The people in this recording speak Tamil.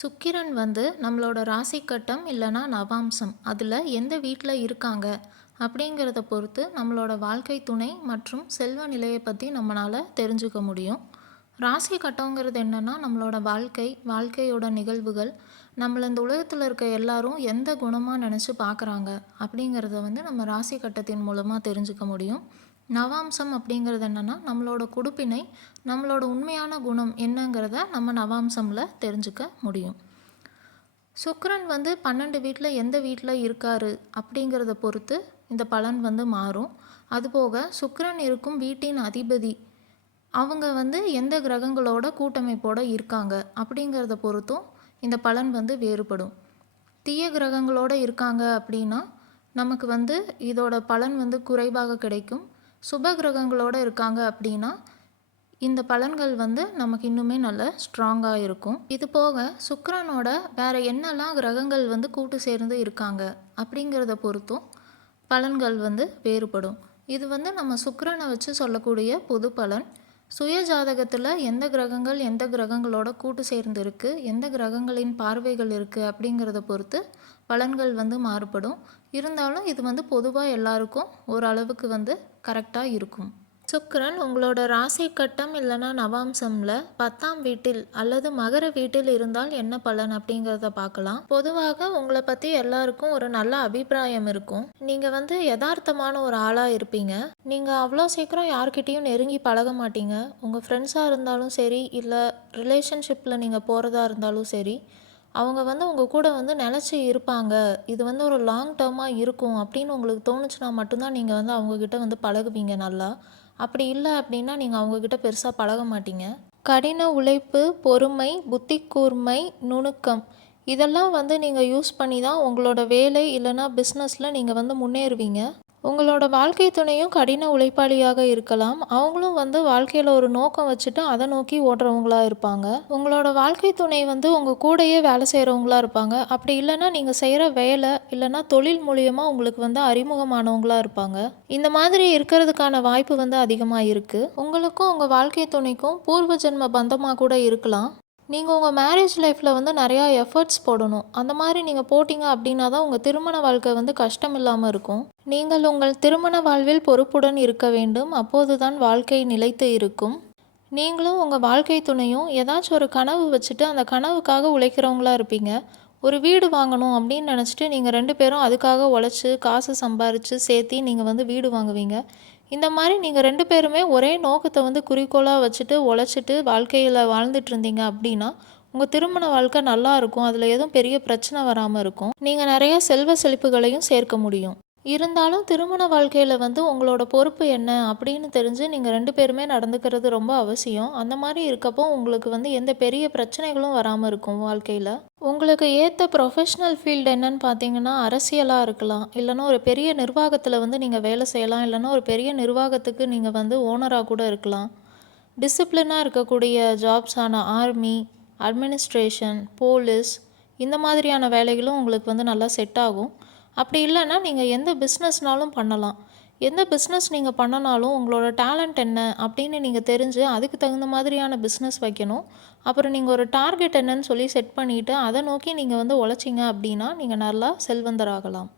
சுக்கிரன் வந்து நம்மளோட ராசி கட்டம் இல்லைன்னா நவாம்சம். அதில் எந்த வீட்டில் இருக்காங்க? அப்படிங்கிறத பொறுத்து நம்மளோட வாழ்க்கை துணை மற்றும் செல்வ நிலையை பற்றி நம்மளால் தெரிஞ்சுக்க முடியும். ராசி கட்டங்கிறது என்னென்னா நம்மளோட வாழ்க்கை வாழ்க்கையோட நிகழ்வுகள் நம்மள இந்த உலகத்தில் இருக்க எல்லாரும் எந்த குணமாக நினச்சி பார்க்குறாங்க அப்படிங்கிறத வந்து நம்ம ராசி கட்டத்தின் மூலமாக தெரிஞ்சுக்க முடியும். நவாம்சம் அப்படிங்கிறது என்னென்னா நம்மளோட குடுப்பினை நம்மளோட உண்மையான குணம் என்னங்கிறத நம்ம நவாம்சமில் தெரிஞ்சுக்க முடியும். சுக்கரன் வந்து பன்னெண்டு வீட்டில் எந்த வீட்டில் இருக்காரு அப்படிங்கிறத பொறுத்து இந்த பலன் வந்து மாறும். அதுபோக சுக்கரன் இருக்கும் வீட்டின் அதிபதி அவங்க வந்து எந்த கிரகங்களோட கூட்டமைப்போடு இருக்காங்க அப்படிங்கிறத பொறுத்தும் இந்த பலன் வந்து வேறுபடும். தீய கிரகங்களோட இருக்காங்க அப்படின்னா நமக்கு வந்து இதோட பலன் வந்து குறைவாக கிடைக்கும். சுப கிரகங்களோட இருக்காங்க அப்படின்னா இந்த பலன்கள் வந்து நமக்கு இன்னுமே நல்ல ஸ்ட்ராங்காக இருக்கும். இது போக சுக்ரனோட வேற என்னெல்லாம் கிரகங்கள் வந்து கூட்டு சேர்ந்து இருக்காங்க அப்படிங்கிறத பொறுத்தும் பலன்கள் வந்து வேறுபடும். இது வந்து நம்ம சுக்கரனை வச்சு சொல்லக்கூடிய பொது பலன். சுய ஜாதகத்தில் எந்த கிரகங்கள் எந்த கிரகங்களோட கூட்டு சேர்ந்து இருக்குது எந்த கிரகங்களின் பார்வைகள் இருக்குது அப்படிங்கிறத பொறுத்து பலன்கள் வந்து மாறுபடும். இருந்தாலும் இது வந்து பொதுவாக எல்லாருக்கும் ஓரளவுக்கு வந்து கரெக்டாக இருக்கும். சுக்ரன் உங்களோட ராசி கட்டம் இல்லைன்னா நவாம்சம்ல பத்தாம் வீட்டில் அல்லது மகர வீட்டில் இருந்தால் என்ன பலன் அப்படிங்கிறத பார்க்கலாம். பொதுவாக உங்களை பற்றி எல்லாருக்கும் ஒரு நல்ல அபிப்பிராயம் இருக்கும். நீங்கள் வந்து யதார்த்தமான ஒரு ஆளாக இருப்பீங்க. நீங்கள் அவ்வளோ சீக்கிரம் யார்கிட்டயும் நெருங்கி பழக மாட்டீங்க. உங்கள் ஃப்ரெண்ட்ஸாக இருந்தாலும் சரி இல்லை ரிலேஷன்ஷிப்பில் நீங்கள் போகிறதா இருந்தாலும் சரி அவங்க வந்து உங்கள் கூட வந்து நிலச்சி இருப்பாங்க. இது வந்து ஒரு லாங் டேர்மாக இருக்கும் அப்படின்னு உங்களுக்கு தோணுச்சுன்னா மட்டும்தான் நீங்கள் வந்து அவங்கக்கிட்ட வந்து பழகுவீங்க நல்லா. அப்படி இல்லை அப்படின்னா நீங்கள் அவங்கக்கிட்ட பெருசாக பழக மாட்டீங்க. கடின உழைப்பு பொறுமை புத்தி கூர்மை நுணுக்கம் இதெல்லாம் வந்து நீங்கள் யூஸ் பண்ணி தான் உங்களோட வேலை இல்லைன்னா பிஸ்னஸில் நீங்கள் வந்து முன்னேறுவீங்க. உங்களோட வாழ்க்கை துணையும் கடின உழைப்பாளியாக இருக்கலாம். அவங்களும் வந்து வாழ்க்கையில் ஒரு நோக்கம் வச்சுட்டு அதை நோக்கி ஓடுறவங்களா இருப்பாங்க. உங்களோட வாழ்க்கை துணை வந்து உங்கள் கூடையே வேலை செய்கிறவங்களா இருப்பாங்க. அப்படி இல்லைன்னா நீங்கள் செய்கிற வேலை இல்லைன்னா தொழில் மூலியமாக உங்களுக்கு வந்து அறிமுகமானவங்களா இருப்பாங்க. இந்த மாதிரி இருக்கிறதுக்கான வாய்ப்பு வந்து அதிகமாக இருக்குது உங்களுக்கும் உங்கள் வாழ்க்கை துணைக்கும் பூர்வ ஜென்ம பந்தமாக கூட இருக்கலாம். நீங்கள் உங்கள் மேரேஜ் லைஃப்பில் வந்து நிறையா எஃபர்ட்ஸ் போடணும். அந்த மாதிரி நீங்கள் போட்டிங்க அப்படின்னா தான் உங்கள் திருமண வாழ்க்கை வந்து கஷ்டம் இல்லாமல் இருக்கும். நீங்கள் உங்கள் திருமண வாழ்வில் பொறுப்புடன் இருக்க வேண்டும். அப்போது தான் வாழ்க்கை நிலைத்து இருக்கும். நீங்களும் உங்கள் வாழ்க்கை துணையும் ஏதாச்சும் ஒரு கனவு வச்சுட்டு அந்த கனவுக்காக உழைக்கிறவங்களா இருப்பீங்க. ஒரு வீடு வாங்கணும் அப்படின்னு நினச்சிட்டு நீங்கள் ரெண்டு பேரும் அதுக்காக உழைச்சி காசு சம்பாரித்து சேர்த்தி நீங்கள் வந்து வீடு வாங்குவீங்க. இந்த மாதிரி நீங்கள் ரெண்டு பேருமே ஒரே நோக்கத்தை வந்து குறிக்கோளாக வச்சுட்டு உழைச்சிட்டு வாழ்க்கையில் வாழ்ந்துட்டு இருந்தீங்க அப்படின்னா உங்கள் திருமண வாழ்க்கை நல்லா இருக்கும். அதில் எதுவும் பெரிய பிரச்சனை வராமல் இருக்கும். நீங்கள் நிறைய செல்வ செழிப்புகளையும் சேர்க்க முடியும். இருந்தாலும் திருமண வாழ்க்கையில் வந்து உங்களோட பொறுப்பு என்ன அப்படின்னு தெரிஞ்சு நீங்கள் ரெண்டு பேருமே நடந்துக்கிறது ரொம்ப அவசியம். அந்த மாதிரி இருக்கப்போ உங்களுக்கு வந்து எந்த பெரிய பிரச்சனைகளும் வராமல் இருக்கும் வாழ்க்கையில். உங்களுக்கு ஏற்ற ப்ரொஃபஷ்னல் ஃபீல்டு என்னன்னு பார்த்தீங்கன்னா அரசியலாக இருக்கலாம். இல்லைன்னா ஒரு பெரிய நிர்வாகத்தில் வந்து நீங்கள் வேலை செய்யலாம். இல்லைன்னா ஒரு பெரிய நிர்வாகத்துக்கு நீங்கள் வந்து ஓனராக கூட இருக்கலாம். டிசிப்ளினாக இருக்கக்கூடிய ஜாப்ஸான ஆர்மி அட்மினிஸ்ட்ரேஷன் போலீஸ் இந்த மாதிரியான வேலைகளும் உங்களுக்கு வந்து நல்லா செட் ஆகும். அப்படி இல்லைன்னா நீங்கள் எந்த பிஸ்னஸ்னாலும் பண்ணலாம். எந்த பிஸ்னஸ் நீங்கள் பண்ணனாலும் உங்களோட டேலண்ட் என்ன அப்படின்னு நீங்கள் தெரிஞ்சு அதுக்கு தகுந்த மாதிரியான பிஸ்னஸ் வைக்கணும். அப்புறம் நீங்கள் ஒரு டார்கெட் என்னன்னு சொல்லி செட் பண்ணிவிட்டு அதை நோக்கி நீங்கள் வந்து உழைச்சிங்க அப்படின்னா நீங்கள் நல்லா செல்வந்தராகலாம்.